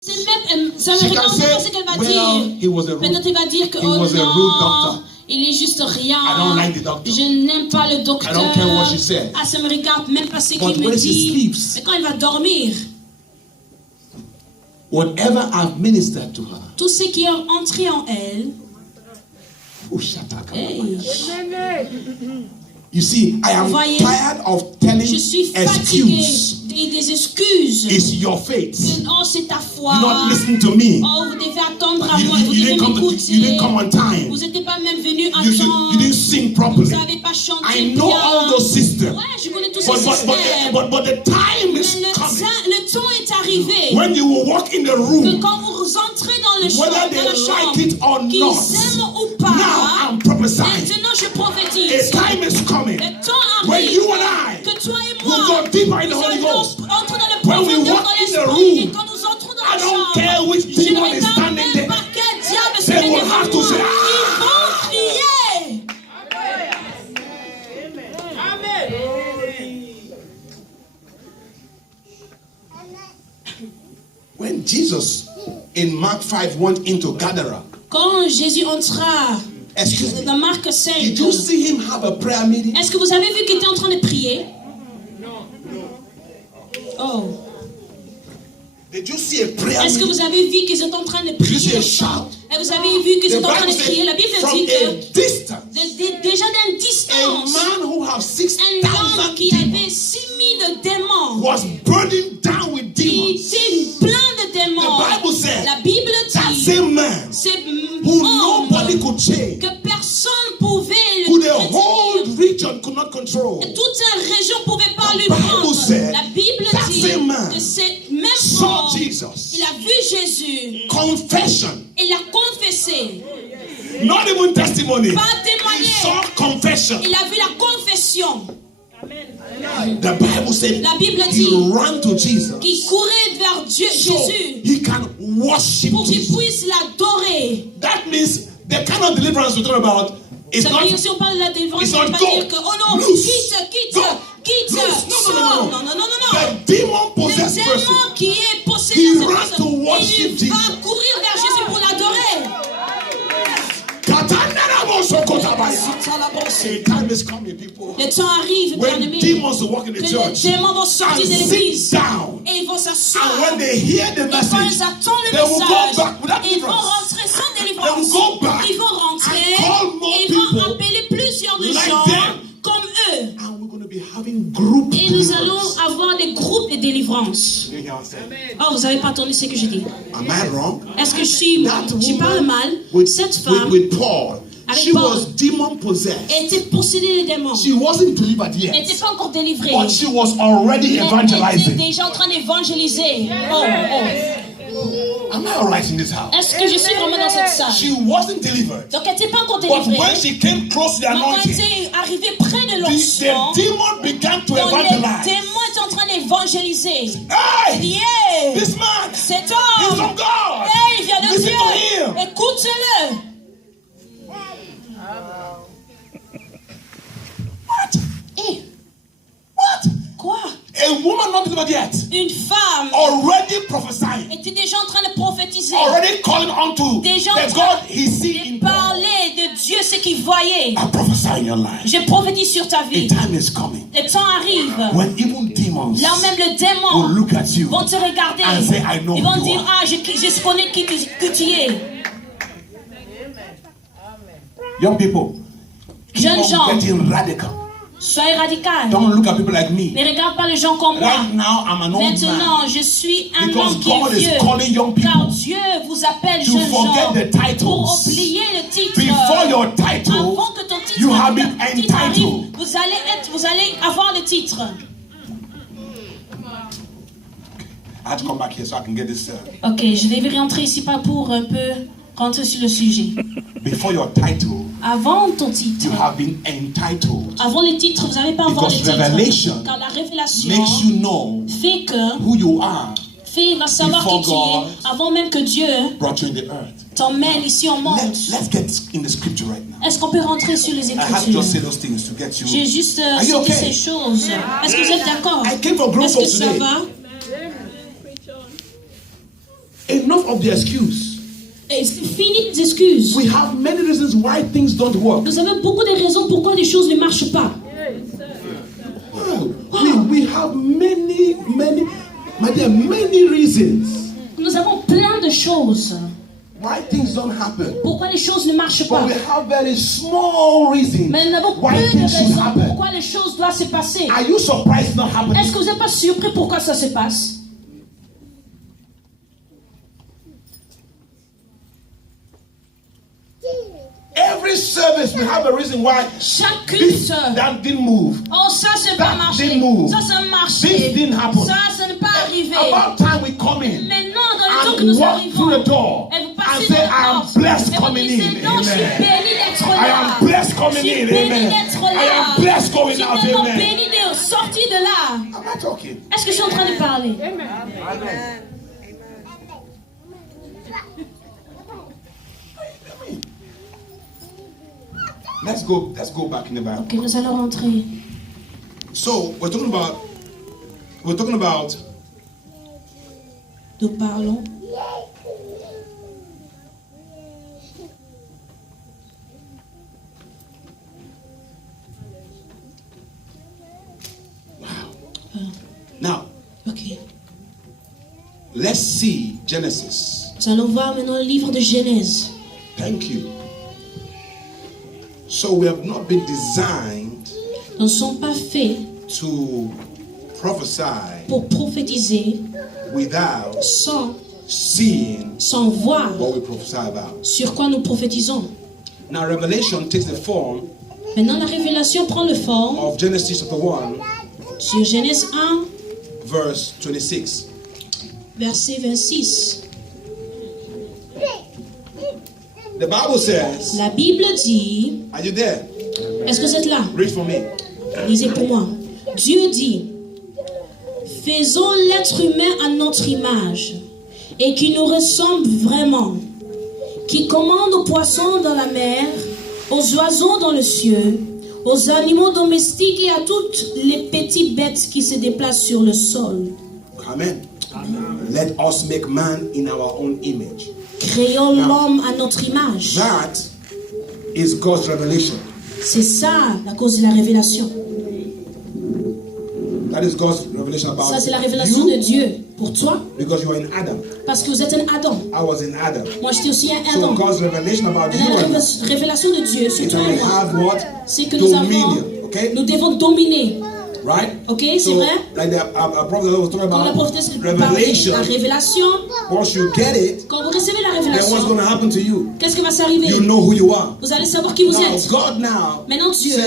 Ça me regarde ce qu'elle va dire. Peut-être il va dire que oh non, il est juste rien. Je n'aime pas le docteur. Ah, ça me regarde même pas ce qu'il me dit. Mais quand il va dormir, whatever I've ministered to her, tout ce qui est entré en elle, you see, I am tired of telling excuses. Des excuses. It's your faith. Oh, c'est ta foi. You not listen to me. Oh, vous devez attendre à moi. Vous You devez didn't come on time. Vous n'êtes pas même venu à temps. You didn't sing properly. Vous n'avez pas chanté I know all those systems. Ouais, je connais tous ces systèmes. But the time is coming. Le temps est arrivé. When you will walk in the room, que quand vous entrez dans le whether they like it or not, qu'ils aiment ou pas, now I'm prophesying. Maintenant je prophétise. A time is coming. Le temps arrive. When you and I que toi et will moi, go deeper in the Holy Ghost. Entre dans le When we walk in the room, quand nous entrons dans I la don't chambre, care which demon is standing there. They will have to say, ils vont crier. When Jesus in Mark 5 went into Gadara, quand Jésus entra dans Marc 5, did you see him have a prayer meeting? Est-ce que vous avez vu qu'il était en train de prier? Oh. Did you see a prayer Est-ce que vous avez vu qu'ils étaient en train de prier? Et vous avez vu qu'ils étaient en train de prier? La Bible dit que déjà d'une distance, un homme qui avait 6000 démons, was burning down with demons. Il était plein de démons. La Bible dit who nobody could change, que personne pouvait who the whole region could not control. Toute une région ne pouvait pas lui prendre. La Bible dit que c'est même homme, il a vu Jésus. Confession. Il a confessé. Not even testimony. Pas témoigné. He saw confession. Il a vu la confession. The Bible said la Bible dit qu'il courait vers Dieu, Jésus, he can worship pour qu'il puisse l'adorer. That means the kind of deliverance we're talking about is ça not. Veut dire, si on parle de la délivrance, it's ça veut not pas go. dire que oh non, quitte. Non. The demon possessed person, le démon qui est possédé, he ran to worship il va courir vers Jésus pour l'adorer. A time is coming, people. Le temps arrive, when demons walk in the church, les démons vont sortir de l'église et ils vont s'asseoir. And when they hear the message, they will go back without ils vont rentrer sans délivrance. Ils vont rentrer et ils vont appeler plusieurs de gens comme eux. And we're going to be having group et nous allons avoir des groupes de délivrance. Oh, vous n'avez pas entendu ce que je dis? Am I wrong? Est-ce que je parle mal? Cette femme, with Paul, she was demon possessed. Elle était possédée de démons. She wasn't delivered yet. Elle n'était pas encore délivrée. But she was already evangelizing. Elle était déjà en train d'évangéliser. Oh. Am I alright in this house? Est-ce que je suis vraiment dans cette salle? She wasn't delivered. Donc elle n'était pas encore délivrée. But when she came close to the anointing, quand elle était arrivée près de l'onction, the demon began to evangelize. Les démons étaient en train d'évangéliser. Hey! Yeah! This man! Cet homme! He's from God! Hey, il vient de Listen Dieu! to him. Écoute-le! What? Hey. What? Quoi? A woman not delivered yet. Une femme already prophesying. Était déjà en train de prophétiser. Already calling onto the God he see in parler de Dieu ce qu'il voyait. I prophesy in your life. Je prophétise sur ta vie. The time is coming. Le temps arrive. When even demons là même le démon will look at you vont te regarder and say, I know ils vont who dire you are. Je connais qui tu es. Young people, jeunes gens, getting radical. Soyez radical. Don't look at people like me. Ne regarde pas les gens comme moi. Right now, I'm an old Maintenant, man. je suis un Because homme qui God est vieux. is calling young people car Dieu vous appelle to jeunes forget gens the titles. pour oublier le titre. Before your title, avant que ton titre you have been arrive, entitled. vous allez avoir le titre. I have to come back here so I can get this. Ok, je vais rentrer ici pas pour un peu rentrer sur le sujet. Before your title, avant ton titre, you have been entitled. Avant le titre, vous n'allez pas avoir le titre. Car la révélation makes you know fait que who you are. Va savoir qui tu es avant même que Dieu t'emmène ici au monde. Let's get in the scripture right now. Est-ce qu'on peut rentrer sur les Écritures? J'ai juste cité ces choses. Est-ce que vous êtes d'accord? Est-ce que ça va? Enough of the excuse. Et c'est fini les excuses. We have many reasons why things don't work. Nous avons beaucoup de raisons pourquoi les choses ne marchent pas. We have many reasons. Nous avons plein de choses. Why things don't happen. Pourquoi les choses ne marchent pas. But we have very small reasons. Mais nous n'avons why peu de things should raisons happen. pourquoi les choses doivent se passer. Are you surprised it's not happening? Est-ce que vous n'êtes pas surpris pourquoi ça se passe? Every service we have a reason why chaque culte that didn't move. Oh, ça c'est pas marché. Ça ça marché. This didn't happen. Ça n'est pas arrivé. About time we come in. Maintenant dans le temps que nous arrivons, the door et vous passez and say, dans la porte, I am blessed et vous coming dites, in. non, je suis béni d'être là. I am blessed coming je suis in. béni Amen. d'être là. I am blessed going je suis out. tellement Amen. béni de sortir de là. Am I talking? Est-ce que je suis en train de parler? Amen. Amen. Let's go back in the Bible. Ok, nous allons rentrer. So we're talking about. Nous parlons. Wow. Now. Ok. Let's see Genesis. Nous allons voir maintenant le livre de Genèse. Thank you. So we have not been designed. Nous ne sommes pas faits to prophesy pour prophétiser without sans voir what we prophesy about. Sur quoi nous prophétisons. Now Revelation takes the form. Maintenant la révélation prend le forme of Genesis chapter 1 sur Genèse 1 verse 26. Verset 26. The Bible says. La Bible dit. Are you there? Est-ce que vous êtes là? Read for me. Lisez pour moi. Dieu dit, faisons l'être humain à notre image et qui nous ressemble vraiment, qui commande aux poissons dans la mer, aux oiseaux dans le ciel, aux animaux domestiques et à toutes les petites bêtes qui se déplacent sur le sol. Amen. Let us make man in our own image. Créons l'homme à notre image. That is God's revelation. C'est ça la cause de la révélation. That is God's revelation about ça c'est la révélation de Dieu pour toi. Because you are in Adam. Parce que vous êtes un Adam. I was in Adam. Moi j'étais aussi un Adam. So God's revelation about you. La révélation de Dieu sur toi et moi. C'est que nous avons, nous devons dominer. Right? Ok, c'est vrai. Like the prophet was talking about revelation. La révélation. Once you get it, quand vous recevez la révélation, then what's going to happen to you? Qu'est-ce qui va s'arriver? You know who you are. Vous allez savoir qui vous êtes. God now maintenant Dieu,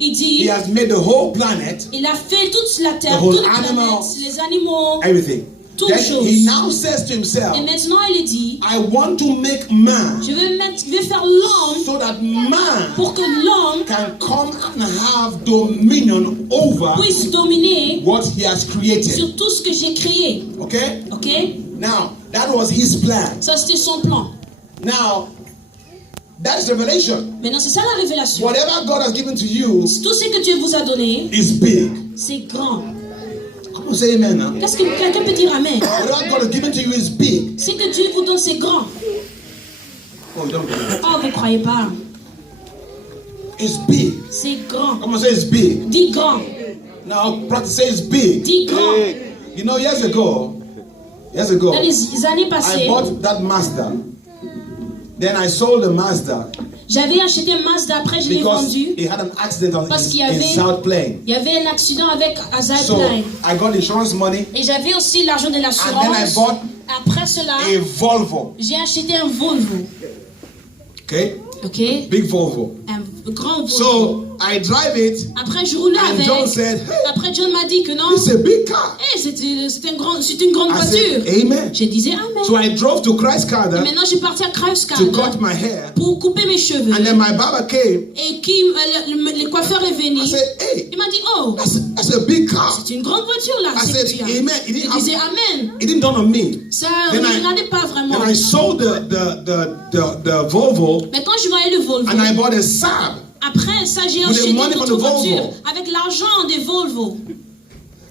il dit, He has made the whole planet. Il a fait toute la terre, toute la planète, les animaux, everything. Toutes choses. He now says to himself, et maintenant il dit, I want to make man. Je vais faire l'homme, so that man pour que l'homme can come and have dominion over puisse dominer what he has created. Sur tout ce que j'ai créé. Okay? Okay? Now, that was his plan. Ça c'était son plan. Now, that's revelation. Maintenant c'est ça la révélation. Whatever God has given to you, tout ce que Dieu vous a donné, is big. C'est grand. Say amen, huh? Qu'est-ce que quelqu'un peut dire amen? What God has given to you is big. Ce que Dieu vous donne, c'est grand. Oh, vous croyez pas? It's big. C'est grand. Come on, say it's big. Dis grand. Now, practice say it's big. Dis grand. You know, years ago, dans les années passées, I bought that Mazda. Then I sold the Mazda. J'avais acheté un Mazda, après je l'ai vendu. Parce qu'il y avait un accident avec South Plain. I got insurance money. Et j'avais aussi l'argent de l'assurance. Après cela, j'ai acheté un Volvo. Okay? Okay? Big Volvo. Un grand Volvo. So I drive it. Après je roulais avec. John said, hey, après John m'a dit que non. It's a big car. Hey, c'est une grande voiture. Said, Amen. Je disais amen. So I drove to Christkader. Et maintenant je suis parti à Christkader. To cut my hair. Pour couper mes cheveux. And then my barber came. Et le coiffeur est venu. I said, hey, il m'a dit oh. That's a big car. C'est une grande voiture là. I said amen. Je disais amen. It didn't dawn on me. Ça ne me regardait pas vraiment. Then I sold the Volvo. Mais quand je voyais le Volvo. And I bought a Saab. Après ça, j'ai acheté une autre voiture avec l'argent des Volvo.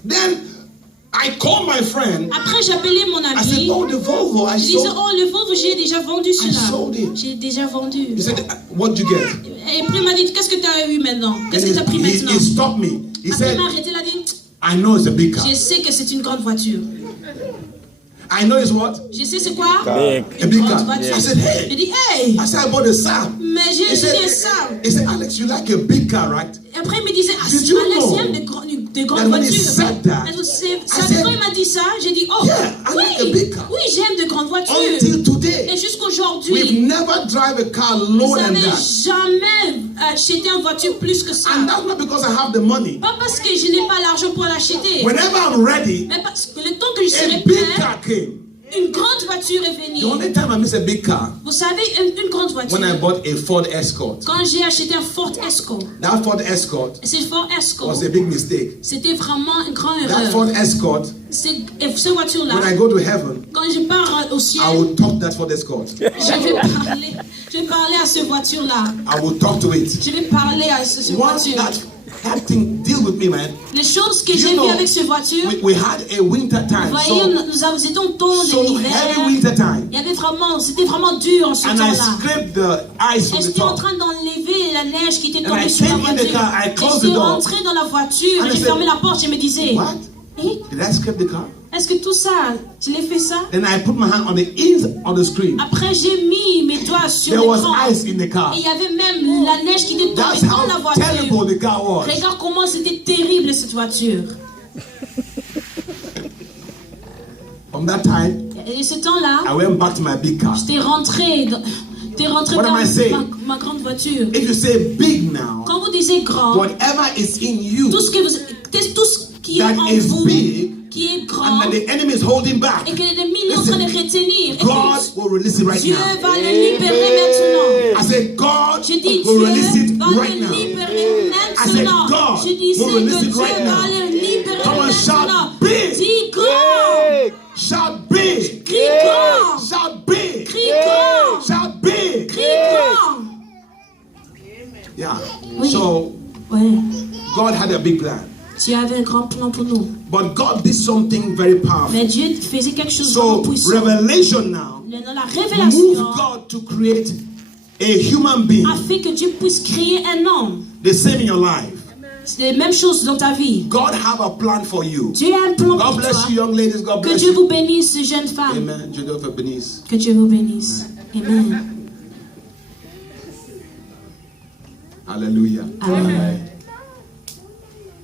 Then I called my friend. Après, j'appelais mon ami. I said, oh, the Volvo. Je disais, oh, le Volvo, j'ai déjà vendu cela. J'ai déjà vendu. He said, what did you get? Et puis il m'a dit, qu'est-ce que tu as eu maintenant? Qu'est-ce que tu as pris maintenant? He stopped me. He said, il m'a arrêté, il a dit, I know it's a big car. Je sais que c'est une grande voiture. I know it's what? Je sais c'est quoi? A big car. I said, hey. J'ai dit, hey. I said, I bought a Saab. Mais j'ai acheté un Saab. He said, Alex, you like a big car, right? Après, il me disait, Alex, j'aime de grandes voitures. Quand il m'a dit ça, j'ai dit, oh, oui, j'aime de grandes voitures. Until today, et jusqu'aujourd'hui, we've never drive a car lower than that. Jamais acheté une voiture plus que ça. And that's not because I have the money. Pas parce que je n'ai pas l'argent pour l'acheter. Whenever I'm ready, mais parce que le temps que je serai prêt, une grande voiture est venue. The only time I miss a big car, vous savez, une grande voiture. When I bought a Ford Escort. Quand j'ai acheté un Ford Escort. That Ford Escort. Ce Ford Escort. Was a big mistake. C'était vraiment une grande erreur. That Ford Escort. Cette voiture-là. When I go to heaven. Quand je pars au ciel. I will talk that Ford Escort. Je vais parler à cette voiture-là. I will talk to it. Je vais parler à cette voiture. That thing deal with me, man. Les choses que j'ai vues avec cette voiture. We had a winter time. Vous voyez, nous étions temps de l'hiver. Heavy winter time. Il y avait vraiment, c'était vraiment dur en ce temps-là. And I scraped the ice from the top. J'étais en train d'enlever la neige qui était tombée sur la voiture. Je suis rentré dans la voiture, j'ai fermé la porte, je me disais. What? Did I scrape the car? Est-ce que tout ça, je l'ai fait ça? Then I put my hand on the ends of the screen. Après, j'ai mis mes doigts sur l'écran. There was ice in the car. Et il y avait même la neige qui était tombée dans la voiture. That's how terrible the car was. Regarde comment c'était terrible cette voiture. From that time, et ce temps-là, I went back to my big car. J'étais rentré dans ma grande voiture. If you say big now, quand vous disiez grand, whatever is in you, tout ce qui est en vous, qui est grand, and the enemy is holding back, et que l'ennemi est en train de retenir, God will release it right Dieu now. va le libérer maintenant. I said God Je dis, will release it va right le now. libérer maintenant. God Je dis, will release que it Dieu right va now. le libérer Come on, shout maintenant. big. Dis grand. Shout big. Crie grand. Shout big. Crie grand. Shout big. Crie grand. Yeah. Oui. So God had a big plan. Dieu avait un grand plan pour nous. But God did something very powerful. Mais Dieu faisait quelque chose de vraiment puissant. Revelation now la révélation moved God to create a human being. A fait que Dieu puisse créer un homme. The same in your life. C'est la même chose dans ta vie. God have a plan for you. Dieu a un plan pour toi. God bless you, young ladies. God bless you. Que Dieu vous bénisse, jeunes femmes. Amen. Dieu vous bénisse. Que Dieu vous bénisse. Amen. Hallelujah. Amen.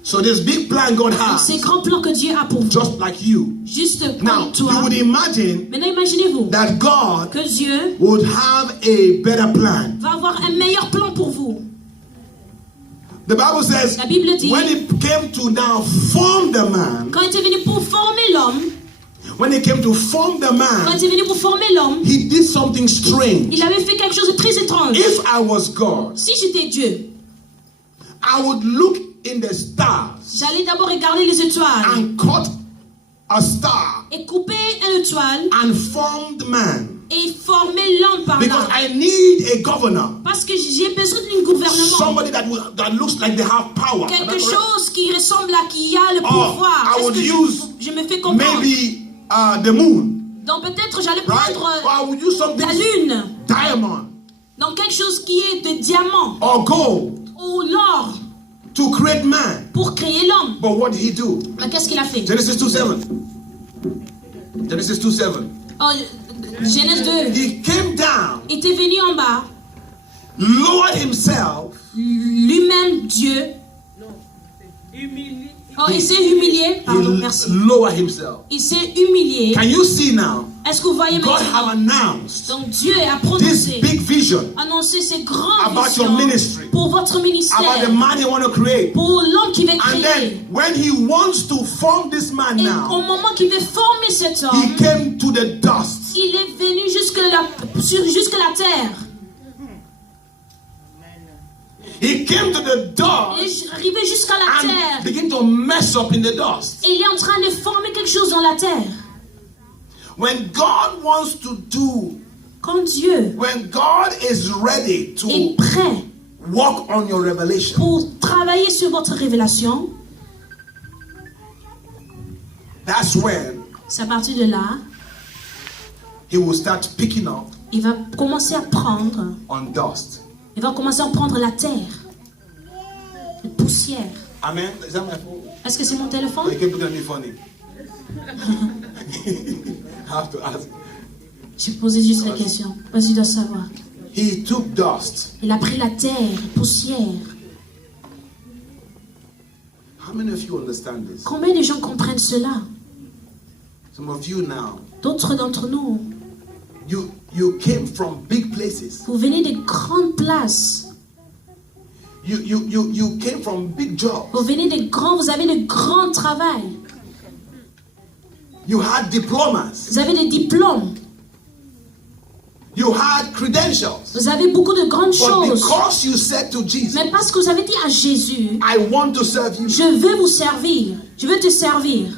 So this big plan God has. C'est grand plan que Dieu a pour vous. Just like you. Juste now, comme toi. You would imagine. Maintenant, imaginez-vous. That God que Dieu would have a better plan. Va avoir un meilleur plan pour vous. The Bible says. La Bible dit. When it came to now form the man. Quand il est venu pour former l'homme. When it came to form the man, quand il est venu pour former l'homme, he did something strange. Il avait fait quelque chose de très étrange. If I was God, si j'étais Dieu, I would look in the stars. J'allais d'abord regarder les étoiles. And cut a star. Et couper une étoile. And form the man. Et former l'homme par là. Because I need a governor. Parce que j'ai besoin d'un gouvernement. Somebody that looks like they have power. Quelque chose qui ressemble à qui a le pouvoir. I would use je me fais comprendre. Maybe the moon. Donc peut-être j'allais prendre I would use something la lune. Diamond. Donc quelque chose qui est de diamant. Or gold. Ou l'or. To create man. Pour créer l'homme. But what did he do? Mais qu'est-ce qu'il a fait? Genesis 2:7. Genesis 2:7. Oh, Genèse 2. He came down. Il était venu en bas. Lowered himself. Lui-même Dieu. Oh, il s'est humilié. Pardon, merci. Lower himself. Il s'est humilié. Can you see now? Est-ce que vous voyez God maintenant? have announced. Donc Dieu a prononcé. This big vision. Annoncé ces grandes about visions your ministry. Pour votre ministère. About the man you want to create. Pour l'homme qui veut créer. And then when he wants to form this man Et now. au moment qu'il veut former cet homme. He came to the dust. Il est venu jusque la terre. He came to the dust. Il est arrivé jusqu'à la terre. Begin to mess up in the dust. Et il est en train de former quelque chose dans la terre. When God wants to do. Quand Dieu. When God is ready to. Est prêt. Work on your revelation. Pour travailler sur votre révélation. That's when c'est à partir de là, he will start picking up il va commencer à prendre on dust. Il va commencer à prendre la terre, la poussière. Amen. Is that my phone? Est-ce que c'est mon téléphone? You can't put me funny. I have to ask. Je posais juste la question. Parce que je dois savoir. He took dust. Il a pris la terre, la poussière. How many of you understand this? Combien de gens comprennent cela? Some of you now. D'autres d'entre nous. You came from big places. Vous venez de grandes places. You came from big jobs. Vous venez vous avez de grands travail. You had diplomas. Vous avez des diplômes. You had credentials. Vous avez beaucoup de grandes choses. Because you said to Jesus, mais parce que vous avez dit à Jésus, I want to serve you. Je veux vous servir. Je veux te servir.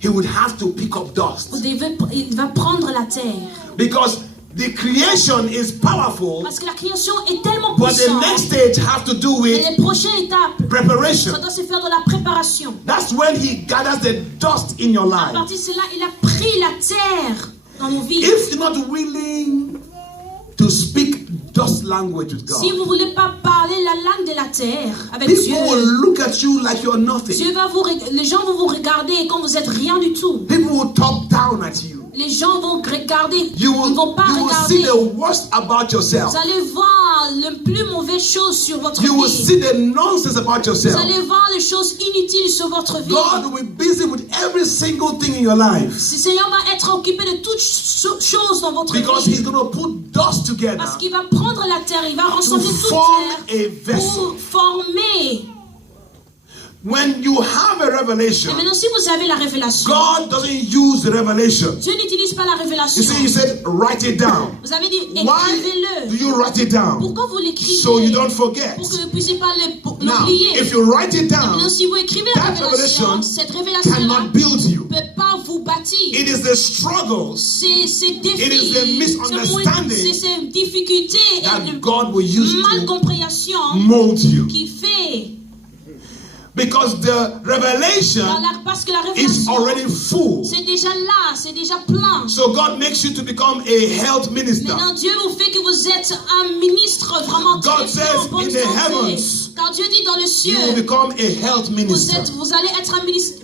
He would have to pick up dust. Il va prendre la terre. Because the creation is powerful. Parce que la création est tellement puissante. But the next stage have to do with les prochaines étapes. Preparation. Ça doit se faire dans la préparation. That's when he gathers the dust in your life. À partir de cela, il a pris la terre dans nos vies. If you're not willing to speak dust language with God, si vous voulez pas parler la langue de la terre avec people Dieu, will look at you like you're nothing. Les gens vont vous regarder comme vous êtes rien du tout. People will talk down at you. Les gens vont regarder. Ils ne vont pas regarder. See the worst about yourself. Vous allez voir les plus mauvaises choses sur votre vie. Will see the nonsense about yourself. Vous allez voir les choses inutiles sur votre vie. God will be busy with every single thing in your life. Le Seigneur va être occupé de toutes choses dans votre Because vie. He's going to put dust together. Parce qu'il va prendre la terre, il va rassembler toute terre pour former. When you have a revelation, et maintenant, si vous avez la révélation, God doesn't use the revelation. Dieu n'utilise pas la révélation. You see, He said, write it down. Vous avez dit, écrivez-le. Why do you write it down? Pourquoi vous l'écrivez? So you don't forget. Pour que vous ne puissiez pas Now, l'oublier. if you write it down, maintenant, si vous écrivez la révélation, cette révélation cannot build you. Ne peut pas vous bâtir. It is the struggles. C'est défis. It is the misunderstanding. C'est ces difficultés that et God will use malcompréhension mold you. qui fait. Because the revelation parce que la is already full. C'est déjà là, c'est déjà plein. So God makes you to become a health minister. Maintenant Dieu vous fait que vous êtes un ministre vraiment. God says in the heavens, car Dieu dit dans le ciel, you will become a health minister. Vous allez être un ministre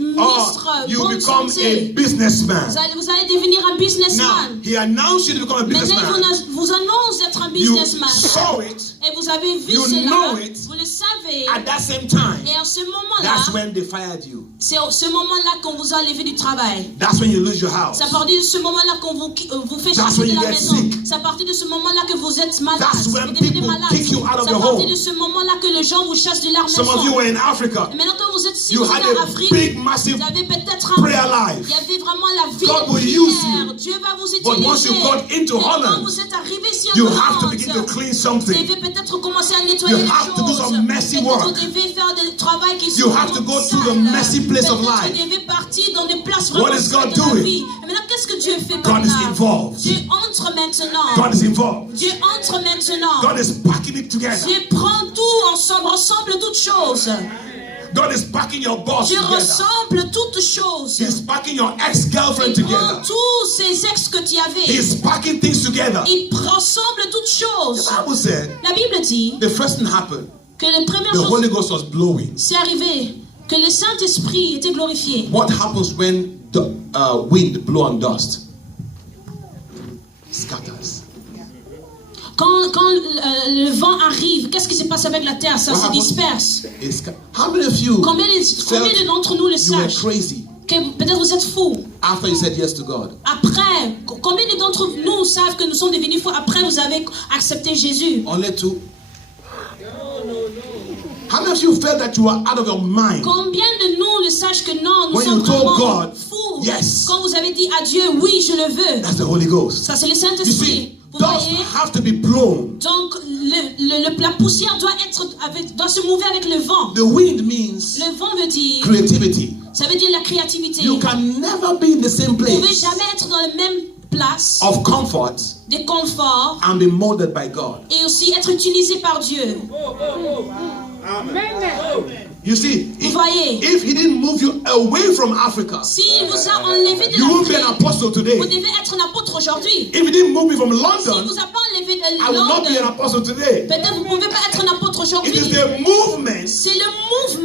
you bonne become santé. a businessman. Vous allez devenir un businessman. Now, He announced you to become a businessman. Maintenant il vous annonce d'être un businessman. You saw it. Et vous avez vu cela. Vous le savez. At that same time. Et en ce moment-là, that's when they fired you. C'est ce moment-là qu'on vous a enlevé du travail. That's when you lose your house. C'est à partir de ce moment-là qu'on vous fait sortir de la maison. C'est à partir de ce moment-là que vous êtes malade. Vous devenez malade. C'est à partir de ce moment-là que les gens vous chassent de leur maison. Some of you were in Africa. Et maintenant quand vous êtes ici en Afrique, vous avez peut-être un prayer life. Il y avait vraiment la vie God de prière. Dieu va vous utiliser. But once you got into Holland, quand vous êtes arrivé ici you en have to Hollande, begin to clean something. Vous devez peut-être commencer à nettoyer les choses. To do some messy work. Vous devez faire des travail qui sont you have to go through the messy place of life. Vous devez partir dans des places vraiment What is God de la doing? vie. Et maintenant, qu'est-ce que Dieu fait God is maintenant? involved. Dieu entre maintenant. God is involved. Dieu entre maintenant. God is packing it together. Dieu prend tout ensemble toutes choses. God is packing your boss Dieu together. rassemble toutes choses. He's packing your ex-girlfriend Il prend together. tous ces ex que tu avais. He's packing things together. Il rassemble toutes choses. The Bible said, la Bible dit the first thing happened. Que la première the chose, Holy Ghost was blowing. C'est arrivé que le Saint-Esprit était glorifié. What happens when the wind blows on dust? Scatters. Quand le vent arrive, qu'est-ce qui se passe avec la terre? Ça se disperse. How many of you combien d'entre nous le savent? Peut-être vous êtes fous. After you said yes to God. Après, combien d'entre nous savent que nous sommes devenus fous après vous avez accepté Jésus? Only two. How many of you felt that you were out of your mind? Combien de nous le savent que non, nous when sommes you told vraiment God, fous? yes. Quand vous avez dit à Dieu, oui, je le veux. That's the Holy Ghost. Ça c'est le Saint-Esprit. Vous dust voyez? Have to be blown. Donc la poussière doit se mouver avec le vent. The wind means le vent veut dire creativity. Ça veut dire la créativité. You can never be in the same place. Vous ne pouvez jamais être dans la même place of comfort de confort and be molded by God. Et aussi être utilisé par Dieu. Amen. You see, vous voyez, if he didn't move you away from Africa, s'il vous a enlevé de you won't be an l'Afrique, apostle today. vous devez être un apôtre aujourd'hui. If he didn't move me from S'il London, vous a pas enlevé de I will not be an Londres, apostle today. peut-être vous ne pouvez pas être un apôtre It aujourd'hui. is the movement C'est le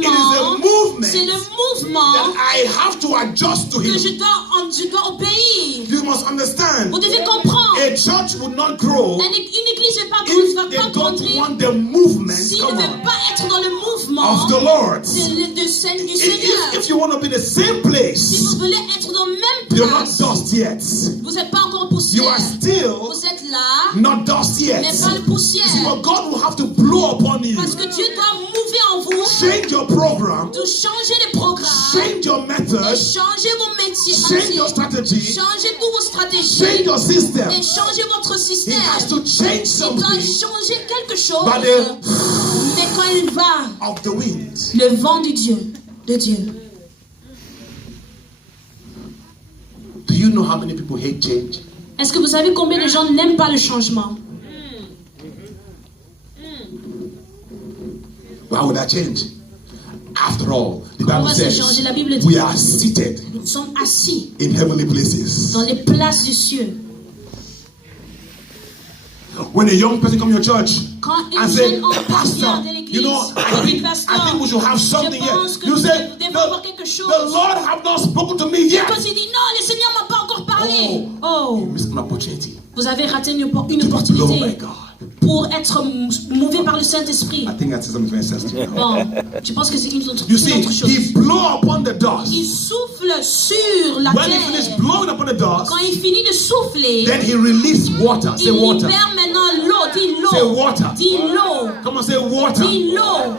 It is a mouvement, movement c'est le mouvement that I have to adjust to que him. je dois obéir. You must understand. Vous devez comprendre. A church would not grow Une église ne va if they pas don't grandir want the movement s'il ne veut pas être dans le mouvement of the Lord. du Seigneur. If you want to be in the same Si place, vous voulez être dans la même you're not place, dust yet. vous n'êtes pas encore You poussière. are still Vous êtes là, not dust yet. mais pas le poussière. See, but God will have to blow upon you. Parce que Dieu doit mouver en vous, Change your program. de changer les programmes, Change your de method. changer vos métiers, Change your strategy. changer toutes vos stratégies, Change your system. et changer votre He système. has to change Il doit something changer quelque chose. by the Mais quand il va, of the wind. le vent de Dieu. Do you know how many people hate change? Est-ce que vous savez combien de gens n'aiment pas le changement? Why would I change? After all, the Bible va se changer? La Bible says dit, we are seated nous sommes assis in heavenly places. dans les places du cieux. When a young person comes to your church Quand and un say, jeune homme Pastor, vient de l'église, you know, I think we should have something je pense here. que You nous say, devons avoir quelque chose. the Lord have not spoken to me yet. Quand il dit non, le Seigneur m'a pas encore parlé. Oh, You missed an opportunity. vous avez raté une Oh my opportunité God. pour être mouvé par le Saint-Esprit. I think that's something very sensitive. Bon, je pense que c'est une autre You see, chose. he blew upon the dust. Il souffle sur la When he finished terre. blowing upon the dust, Quand il finit de souffler, then he released water. Say il water. libère maintenant l'eau. Dis Say l'eau. water. Dis l'eau. Come on, say water. Dis l'eau.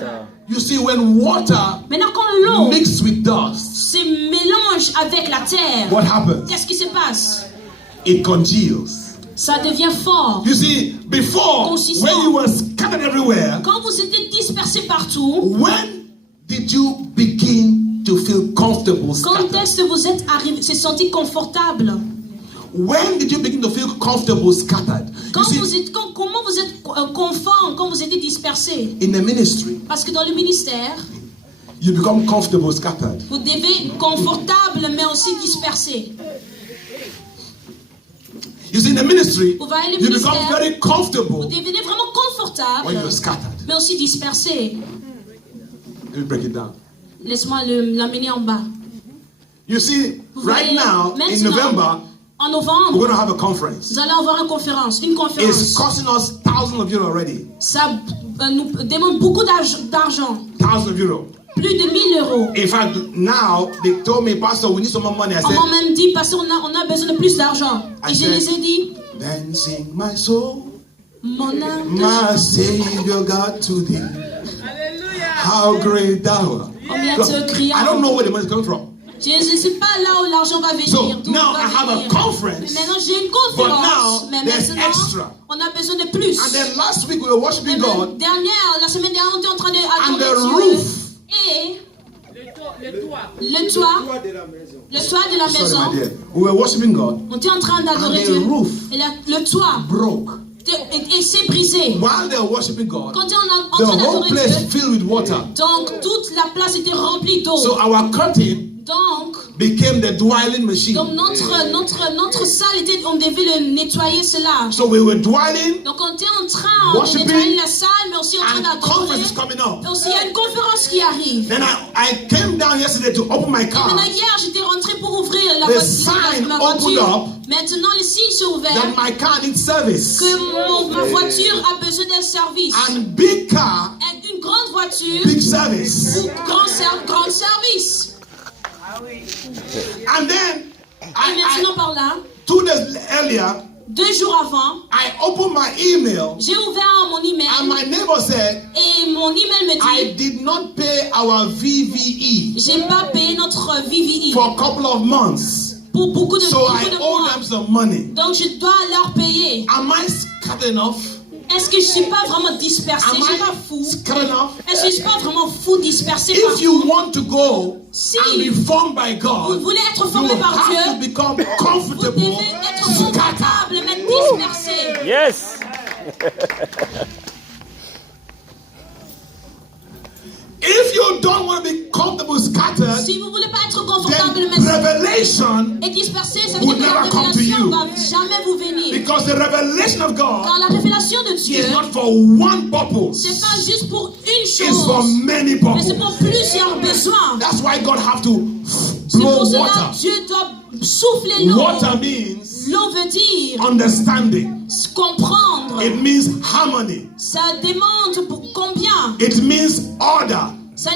You see, when water Maintenant, quand l'eau mixed with dust, se mélange avec la terre, what happens? qu'est-ce qui se passe? It congeals. Ça devient fort. You see, before, Consistant. when you were scattered everywhere, Quand vous étiez dispersés partout, when did you begin to feel comfortable quand scattered? est-ce que vous êtes arrivé, se senti confortable? When did you begin to feel comfortable scattered? You see, Comment vous êtes confort quand vous étiez dispersés? in the ministry, Parce que dans le ministère, you become comfortable scattered. vous devez confortable mais aussi dispersé. You see, in the ministry, Vous voyez le you become ministère, very vous comfortable devenez vraiment confortable, when you're scattered. mais aussi dispersé. Let me break it down. Laisse-moi l'amener en bas. You see, Vous right voyez, now, in maintenant, November, en we're novembre, going to have a conference. nous allons avoir une conférence. It's costing us thousands of euros already. Ça nous demande beaucoup d'argent. Thousands of euros. Plus de 1000 euros. In fact, now they told me, Pastor, we need some more money. I On said, m'a même dit, parce qu'on a besoin de plus d'argent. Et je said, les ai dit, then sing my soul, mon âme, my Savior God to thee. How great thou art. combien Look, te criant. I don't know where the money is coming from. Je ne sais pas là où l'argent va venir. So d'où now va I have a venir. conference, Maintenant j'ai une but conférence, now mais there's maintenant extra. on a besoin de plus. And then last week we were worshiping God, La semaine dernière, on était en train de and the adorer Dieu. roof. Et le toit de la Sorry, maison, my dear. We were worshiping God, on était en train d'adorer and the Dieu. roof Et le toit broke. s'est brisé. While they were worshiping God, Quand on est en the train whole d'adorer place Dieu, filled with water. donc toute la place était remplie d'eau. So our curtain Donc became the dwelling machine. notre salle était, on devait le nettoyer cela. So we were dwelling, Donc on était en train de worshiping, nettoyer la salle, mais aussi en train and conference d'adorer. is coming up. Et aussi il y a une conférence qui arrive. Then I came down yesterday to open my Et car. maintenant hier j'étais rentrée pour ouvrir The sign ma opened voiture. up Maintenant le signe s'est That ouvert my car needs service. que ma voiture a besoin d'un service. And big car, Et une grande voiture big service. pour grand service. And then Et maintenant par là, 2 days earlier, 2 jours avant, I opened my email j'ai ouvert mon email and my neighbor said, et mon email me I dit did not pay our VVE j'ai pas payé notre VVI for a couple of months. pour beaucoup de So I owe mois. them some money. Donc je dois leur payer. Am I scattered enough? Est-ce que je suis pas vraiment dispersé? Am Je suis I pas fou. scattered enough? Est-ce que je suis pas vraiment fou, dispersé If partout? you want to go Si and be formed by vous God, voulez être you formé par have to Dieu, become vous comfortable, devez être scattered. confortable, mais dispersé. Yes. If you don't want to be comfortable scattered, si vous voulez pas être confortable, revelation et dispersé, ça veut dire que la révélation va jamais vous venir. Because the revelation of God car la révélation de Dieu is not for one purpose. C'est pas juste pour une chose. It's for many purposes. Mais c'est pour plusieurs besoins. That's why God have to c'est blow pour cela water. Dieu doit souffler l'eau. Water means l'eau veut dire understanding. Comprendre. It means harmony. Ça demande combien? It means order. Ça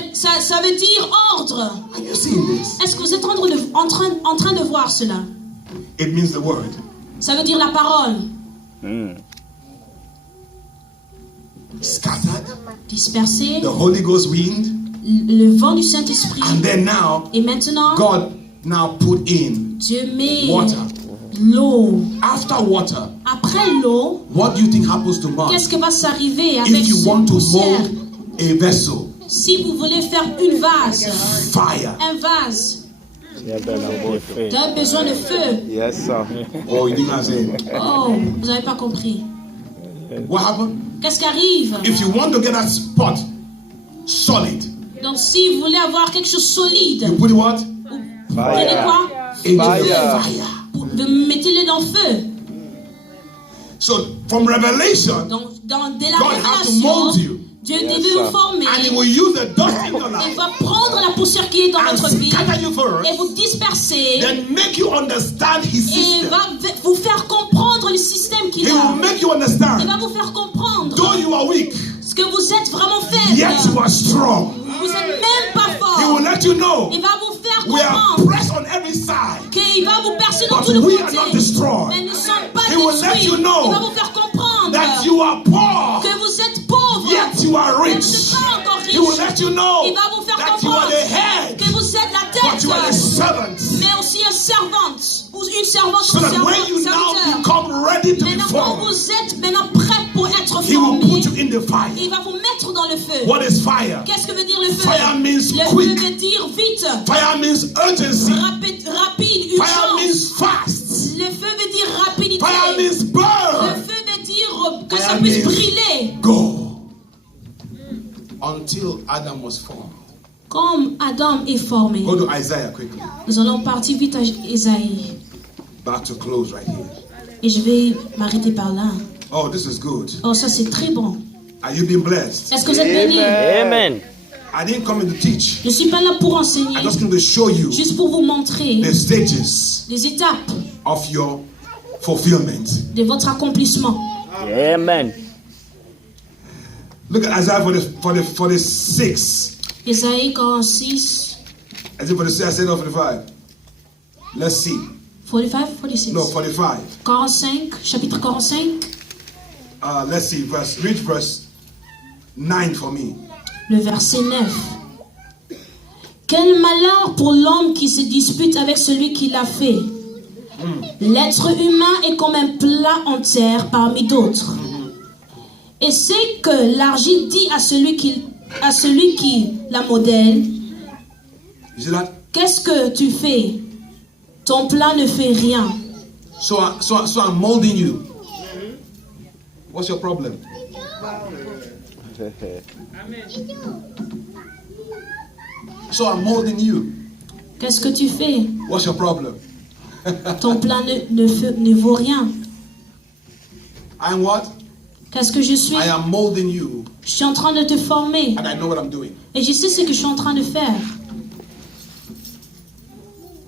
veut dire ordre. Are you seeing this? Est-ce que vous êtes en train de voir cela? It means the word. Ça veut dire la parole. Scattered. Dispersé. The Holy Ghost wind. Le vent du Saint-Esprit. And then now, et maintenant, God now put in Dieu met water. L'eau. After water, après l'eau, what do you think happens to man? Qu'est-ce qui va s'arriver avec if you want to poussière? mold a vessel? Si vous voulez faire une vase, fire. Un vase. Tu as besoin de feu. Yes, sir. Oh, you didn't say. Oh, vous n'avez pas compris. What happened? Qu'est-ce qui arrive? If you want to get that spot solid, donc si vous voulez avoir quelque chose solide, you put what? Vous prenez quoi? Fire. Mettez-le dans le feu. So from revelation, donc de la God has to mold you. Dieu devait vous former. And he will use the dust in your life. Il va prendre la poussière qui est dans votre vie first, et vous disperser. Then make you understand his system. Et il va vous faire comprendre le système qu'il a. He will make you understand. Il va vous faire comprendre. Though you are weak, ce que vous êtes vraiment faible. Yet you are strong. Vous n'êtes même pas fort. He will let you know. Il va vous faire we comprendre. Are pressed on every side. Qu'il va vous percer dans tous les côtés. Mais nous ne sommes pas détruits. You know il va vous faire comprendre. That you are poor. Que vous êtes pauvre. Yet you are rich. Mais vous n'êtes pas encore riche. He will let you know il va vous faire that comprendre you are the head, que vous êtes la tête. But you are the servant. Mais aussi une servante. Ou une servante. So that when you now become ready to be formed, vous êtes maintenant prêt pour être He formé. will put you in the fire. Il va vous mettre dans le feu. What is fire? Qu'est-ce que veut dire le feu? Fire means le quick. feu veut dire vite. Fire means urgency. Rapide, urgence. Fire means fast. Le feu veut dire rapidité. Fire means burn. Le feu veut dire que Fire ça puisse brûler. Go. Until Adam was formed. Comme Adam est formé. Go to Isaiah quickly. Nous allons partir vite à Isaïe. About to close right here. Et je vais m'arrêter par là. Oh, this is good. Oh, ça c'est très bon. Are you being blessed? Est-ce que vous êtes bénis? Amen. I didn't come in to teach. Je ne suis pas là pour enseigner. I just came to show you. Juste pour vous montrer. The stages. Les étapes. Of your fulfillment. De votre accomplissement. Amen. Look at Isaiah 46. Isaïe 46. Is it 46? I said no, 45. Let's see. 45, 46. No, 45. 45, chapitre 45. Let's see. Read verse 9 for me. Le verset 9. Quel malheur pour l'homme qui se dispute avec celui qui l'a fait. L'être humain est comme un plat en terre parmi d'autres. Et c'est que l'argile dit à celui qui la modèle, qu'est-ce que tu fais? Ton plat ne fait rien. So I'm molding you. What's your problem? So I'm molding you. Qu'est-ce que tu fais? What's your problem? Ton plat ne vaut rien. I'm what? Qu'est-ce que je suis? I am molding you. Je suis en train de te former. And I know what I'm doing. Et je sais ce que je suis en train de faire.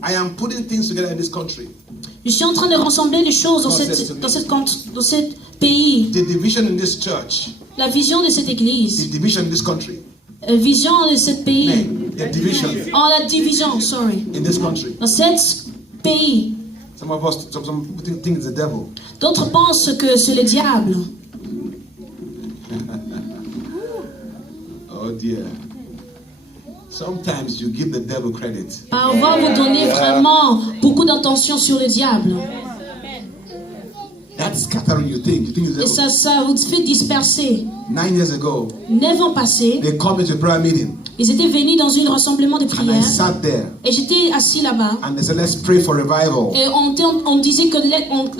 I am putting things together in this country. Je suis en train de rassembler les choses dans ce pays. The division in this church. La vision de cette église. The division in this country. Vision de ce pays. The division. Oh, la division, sorry. In this country. Dans cet pays. Some of us think it's the devil. D'autres pensent que c'est le diable. Oh dear. Sometimes you give the devil credit. Parfois, vous donnez vraiment beaucoup d'attention sur le diable. That's scattering you think. Et ça vous fait disperser. 9 years ago, 9 ans passés, they come into a prayer meeting. Ils étaient venus dans un rassemblement de prière. And I sat there. Et j'étais assis là-bas. And they said, let's pray for revival. Et on disait que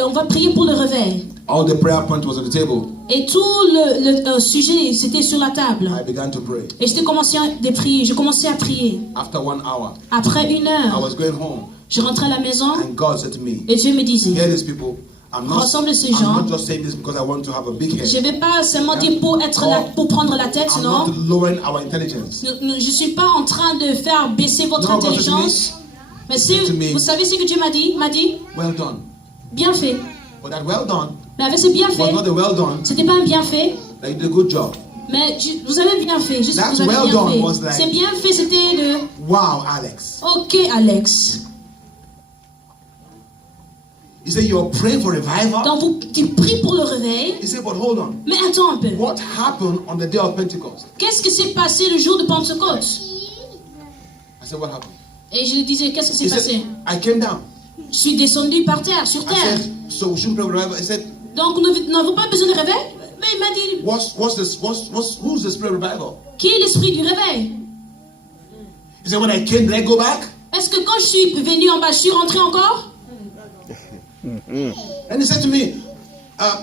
on va prier pour le réveil. All the prayer point was on the table. Et tout le sujet, c'était sur la table. I began to pray. Et je commençais à prier. After 1 hour, après 1 heure, I was going home. Je rentrais à la maison. And God said to me, et Dieu me disait, hear these people. Rassemble ces gens. I'm not just saying this because I want to have a big head. Je ne vais pas seulement dire pour être là, pour prendre la tête, I'm non. not lowering our intelligence. Je ne suis pas en train de faire baisser votre intelligence. Mais si vous savez ce que Dieu m'a dit, well done. Bien fait. But that well done, mais avec ce bien fait, c'était pas un bien fait. You did a good job. Mais vous avez bien fait. Juste that vous avez well bien done fait. Was like, c'est bien fait, c'était le. Wow, Alex. Ok, Alex. You say you're praying for revival. Donc tu pries pour le réveil. You say, but hold on. Mais attends un peu. What happened on the day of Pentecost? Qu'est-ce qui s'est passé le jour de Pentecôte? I said, what happened? Et je lui disais, qu'est-ce qui s'est passé? I came down. Je suis descendu par terre, sur terre. I said, so we shouldn't pray for revival. I said, donc nous n'avons pas besoin de réveil? Mais il m'a dit. Who's the spirit of revival? Qui est l'esprit du réveil? He said, when I came, did I go back? Est-ce que quand je suis venu en bas, je suis rentré encore? And he said to me,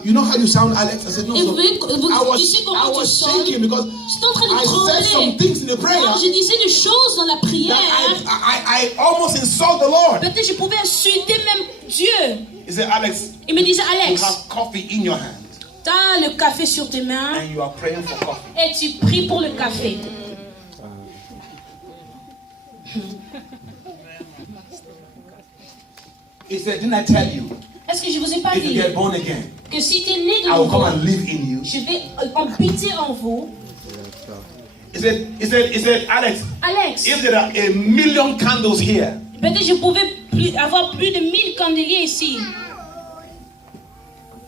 you know how you sound, Alex? I said, no. So I was shaking because I said some things in the prayer. Alors, je disais des choses dans la prière. I almost insult the Lord. Peut-être je pouvais insulter même Dieu. He said, Alex, il me disait, Alex, you have coffee in your hand. T'as le café sur tes mains. And you are praying for coffee. Et tu pries pour le café. He said, didn't I tell you? Est-ce que je vous ai pas dit que si tu es né de nouveau, je vais habiter en vous? He said, Alex, if there are 1,000,000 candles here, peut-être je pouvais avoir plus de 1000 candeliers ici.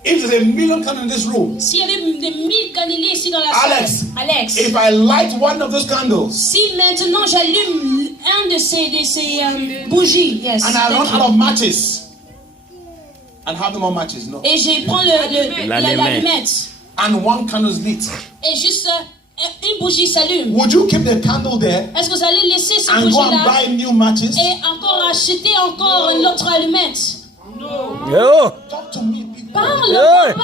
If there's 1,000,000 candles in this room, s'il y avait des 1000 candeliers ici dans la salle, Alex, if I light one of those candles, si maintenant j'allume un de ces bougies, yes, and I run out of matches, and how many more matches? No. Et je prends l'allumette, and one candle is lit, et juste une bougie s'allume. Would you keep the candle there? Est-ce que vous allez laisser cette bougie là? And go and buy new matches? Et encore acheter encore l'autre allumette? No. Yo. Talk to me, people. Parle-moi.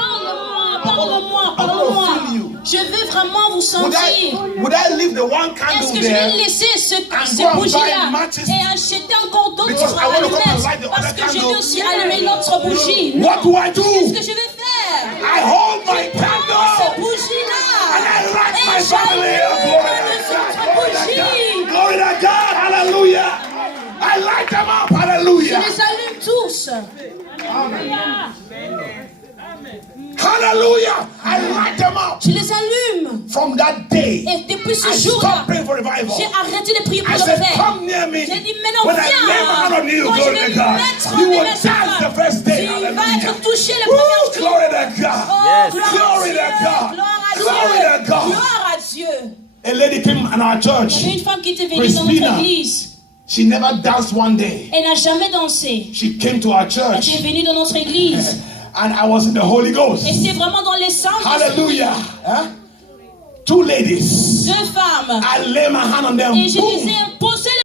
Je veux vraiment vous sentir. Would I leave the one candle Est-ce que je vais laisser ces bougies-là et acheter encore d'autres allumettes parce que je veux aussi allumer l'autre bougie? What do I do? Qu'est-ce que je vais faire? I hold my candle. Cette bougie-là. And I light my family up. Glory to God. Hallelujah. I light them up. Hallelujah. Je les allume tous. Hallelujah. I light them up. Je les allume. From that day, et depuis ce jour-là, j'ai arrêté de prier pour le réveil. J'ai dit, maintenant viens. Quand je vais mettre mes mains sur toi, tu vas être touché le premier jour. Glory to God. Oh, glory to God. Glory to God. Gloire à Dieu. A lady came in our church. Il y avait une femme qui était venue dans notre église. She never danced one day. Elle n'a jamais dansé. She came to our church. Elle est venue dans notre église. And I was in the Holy Ghost. Et c'est vraiment dans les saints. Hallelujah. Huh? 2 ladies. 2 femmes. I lay my hand on them. Et je disais, posez